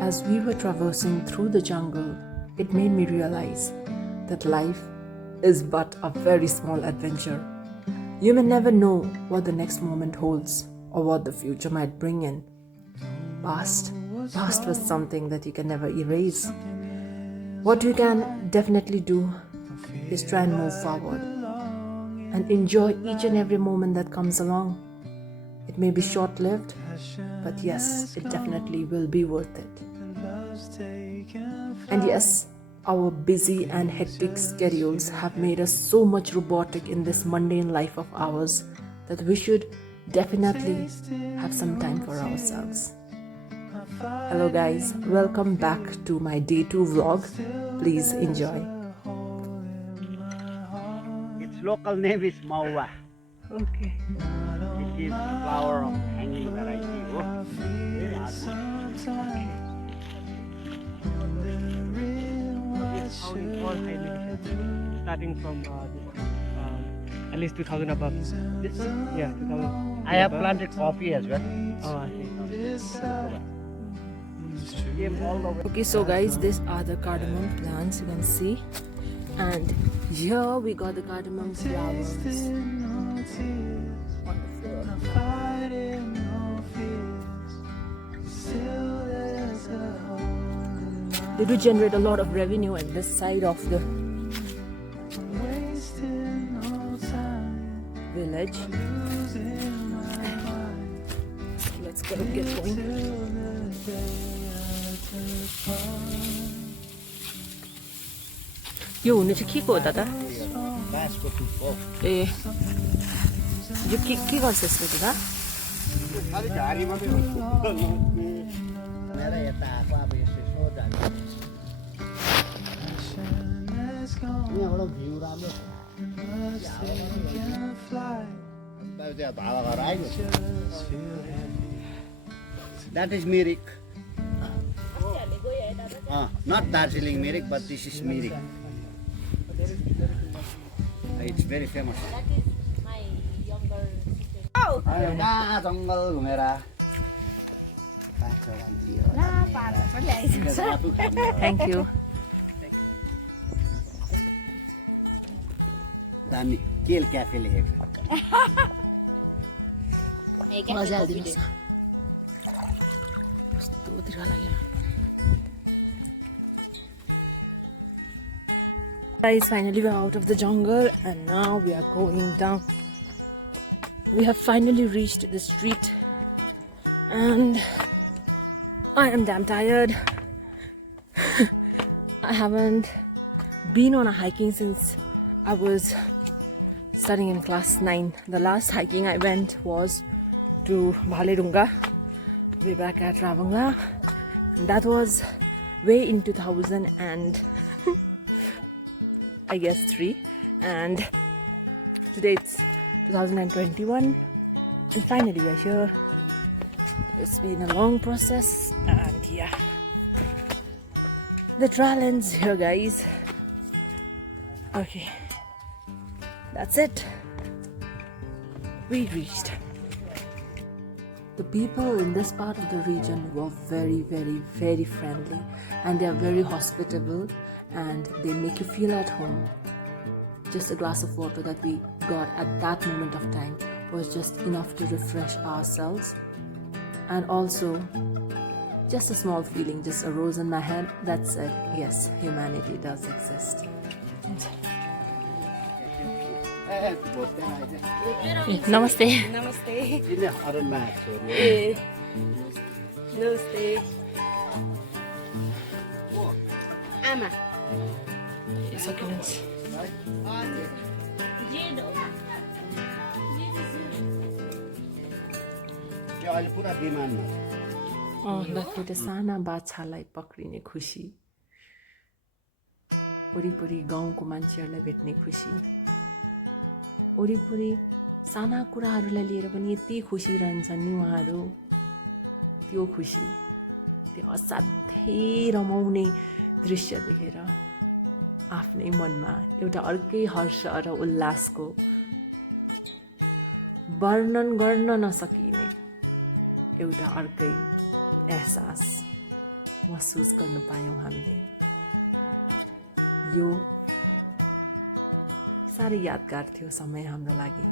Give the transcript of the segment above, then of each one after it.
As we were traversing through the jungle, it made me realize that life is but a very small adventure. You may never know what the next moment holds or what the future might bring in. Past was something that you can never erase. What you can definitely do is try and move forward and enjoy each and every moment that comes along. It may be short-lived, but yes, it definitely will be worth it. And yes, our busy and hectic schedules have made us so much robotic in this mundane life of ours that we should definitely have some time for ourselves. Hello guys, welcome back to my day 2 vlog. Please enjoy. Its local name is Maua. Okay. It is flower of hanging variety. How it all starting from at least 2000 above. This, Yeah, 2000. I have planted coffee as well. Oh, I see. Came all the way. Okay, so guys, these are the cardamom plants, you can see. And here we got the cardamom flowers on the floor. They do generate a lot of revenue at this side of the village. So let's go get going. यो हुने चाहिँ के को हो दादा? बाँसको टुप्पो हो। ए यो के गर्छ यसले दादा? खालि झारी मात्रै हो। मेरा यता आएको अब यसो जान्छ। यहाँबाट भ्यू राम्रो छ। त्यहाँ भाडा घर आइयो। That is mirik. Not Darjeeling mirik, but this is mirik. It's very famous. That is my younger sister. कहाँ जङ्गल घुमेर Thank you. दामी केल क्याफे लेखेको छ मजा हालिदिनुहोस् न कस्तो तिर्खा लाग्यो Guys, finally we are out of the jungle and now we are going down. We have finally reached the street and I am damn tired. I haven't been on a hiking since I was studying in class 9. The last hiking I went was to Bhalerunga, way back at Ravanga. That was way in 2000 and I guess 3, and today it's 2021 and finally we are here. It's been a long process and yeah, the trial ends here guys. Okay, that's it, we reached. The people in this part of the region were very friendly and they are very hospitable and they make you feel at home. Just a glass of water that we got at that moment of time was just enough to refresh ourselves, and also just a small feeling just arose in my head that said, yes, humanity does exist. Namaste. Namaste. Namaste. Ama. Succulents. अहिले पुरा बिमानमा अन्त साना बाछालाई पक्रिने खुसी, वरिपरि गाउँको मान्छेहरूलाई भेट्ने खुसी, वरिपरि साना कुराहरूलाई लिएर पनि यति खुसी रहन्छन् नि उहाँहरू. त्यो खुसी, त्यो असाध्यै रमाउने दृश्य देखेर आफ्नै मनमा एउटा अर्कै हर्ष र उल्लासको वर्णन गर्न नसकिने एउटा अर्कै एहसास महसुस गर्न पायौँ हामीले। यो साह्रै यादगार थियो समय हाम्रो लागि।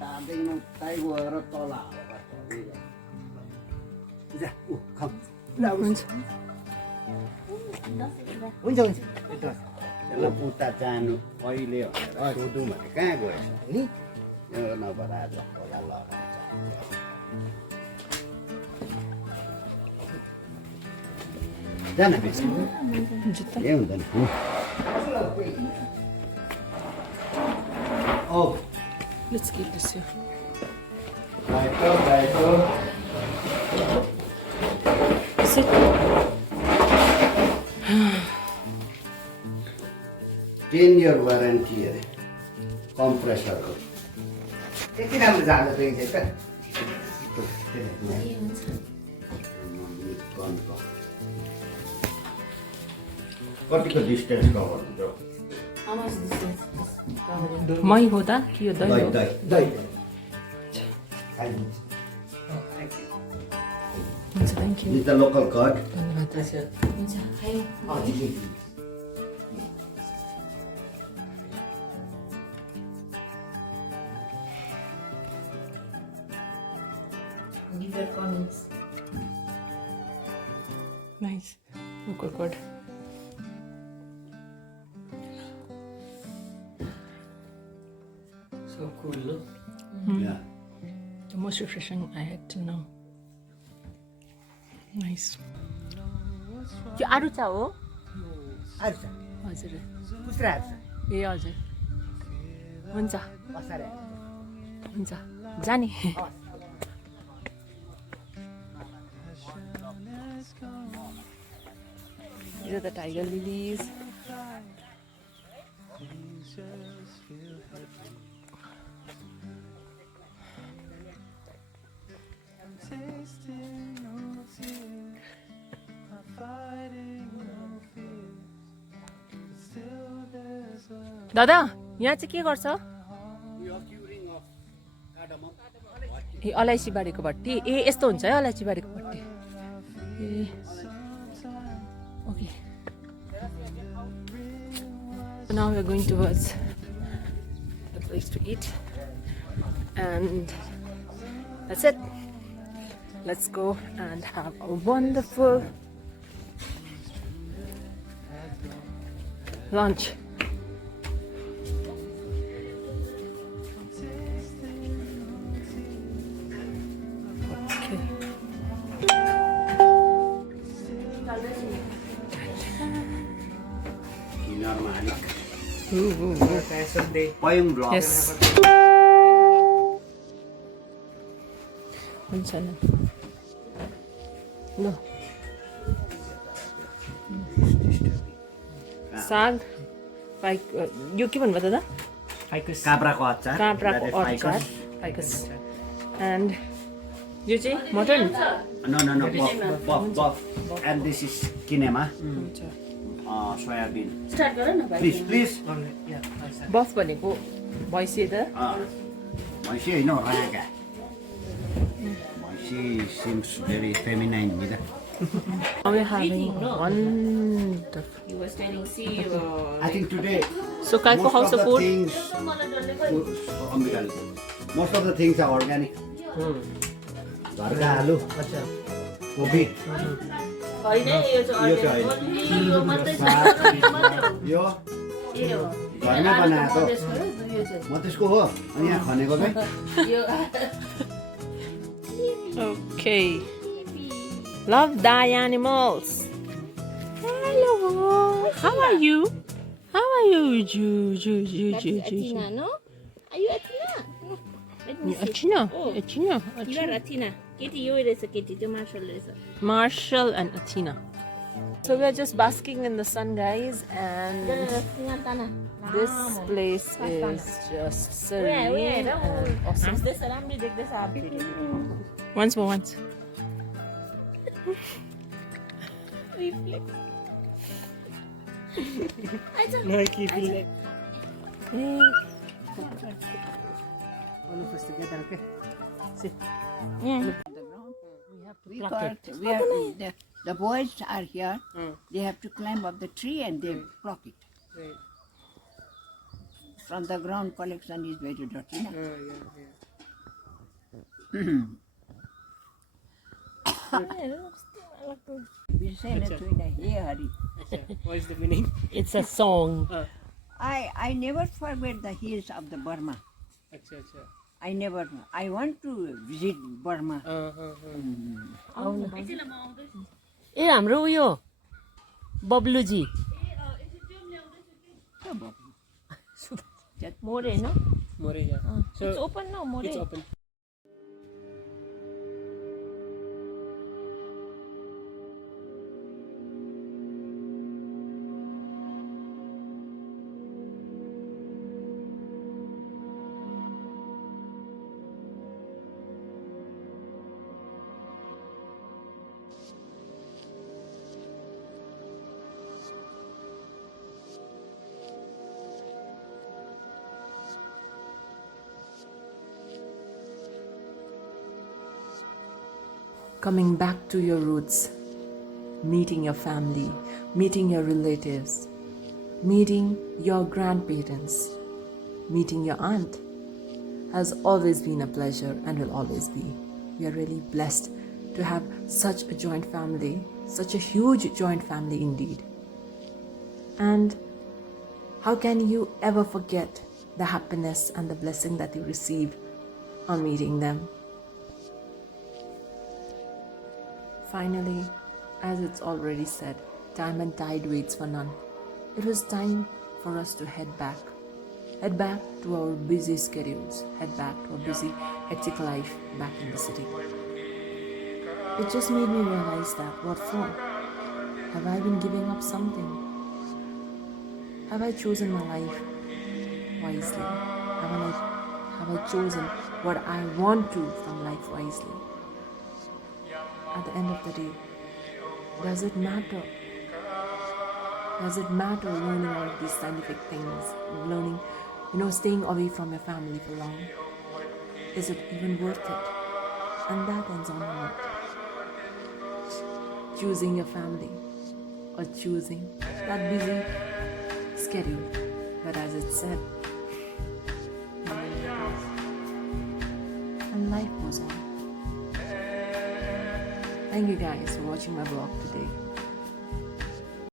तार्दैन ताइ गएर तल हाल्नु जा उ खम हुन्छ हुन्छ हुन्छ त्यसलाई उता जानु अहिले भनेर सोधौँ भने कहाँ गएछ नि यो नभएर आज होला ल जान बेसी ए हुँदैन ओ Let's keep this here. Sit. 10-year warranty अरे कम्प्रेसरको यति राम्रो जान्छ चाहिँ त कतिको डिस्टेन्स कभर हुन्छ How much distance is covering? मै हो त कि यो दही हो? हुन्छ thank you. With the local card. धन्यवाद। हुन्छ, खायो। Give your comments. Nice. Local card. So cool, no? Yeah. The most refreshing I had till now. Nice. यो आरुचा हो? आरुचा हजुर। पुस्रा आरुचा ए हजुर। हुन्छ। बसारे हुन्छ। जाने। These are the tiger lilies. दादा यहाँ चाहिँ के गर्छ? ए अलैँची बारीको भट्टी ए यस्तो हुन्छ है अलैँची बारीको भट्टी ए okay now we're going towards the place to eat and that's it. Let's go and have a wonderful lunch. Paiyoung vlog. Yes. हुन्छ नि ल साग यो के भन्नुभयो दादा Ficus. काब्राको अचार काँक्राको that is अचार ficus. फाइकस एन्ड यो चाहिँ mutton No, buff. And this is kinema, soybean. Start गर न भाइ Please. Yeah, nice. बफ भनेको भैँसी त भैँसी होइन रागा भैँसी seems very feminine नि त we're having wonderful. You was telling see I think today So काईको most house of of the food things most of the things are organic. घरका आलु कोपी होइन यो चाहिँ यो चाहिँ होइन। यो मात्रै छ यो यो घरमै बनाएको यो चाहिँ म त्यसको हो अनि यहाँ खनेको चाहिँ यो Okay. Love die animals. Hello. How are you? How are you? Athena, no? Are you Athena? Let me see. Achina. Oh. Achina. You are Athena. Kitty, you are Kitty. त्यो Marshall रहेछ. Marshall and Athena. So we are just basking in the sun, guys, and this place is just serene and awesome. हाँस्दैछ राम्ररी देख्दैछ आप Once more, once. No, I keep it. All of us together, okay? Sit. We are, the boys are here. They have to climb up the tree and they pluck it. Right. From the ground, collection is very dirty. Na? We say that we know, "Hey, Hari." What is the meaning? It's a song. I never forget the hills of the Burma. Acha. I want to visit Burma. ए हाम्रो उयो बब्लुजी मोरे होइन Moreja. So It's open now, more it's open. Coming back to your roots, meeting your family, meeting your relatives, meeting your grandparents, meeting your aunt has always been a pleasure and will always be. We are really blessed to have such a joint family, such a huge joint family indeed. And how can you ever forget the happiness and the blessing that you received on meeting them? Finally, as it's already said, time and tide waits for none. It was time for us to head back to our busy schedules, head back to our busy, hectic life back in the city. It just made me realize that, what for? Have I been giving up something? Have I chosen my life wisely? Have I chosen what I want to from life wisely? At the end of the day, does it matter? Does it matter learning all of these scientific things, learning, staying away from your family for long? Is it even worth it? And that ends on a note. Choosing your family or choosing that busy schedule. But as it said, and life goes on. Thank you guys for watching my vlog today.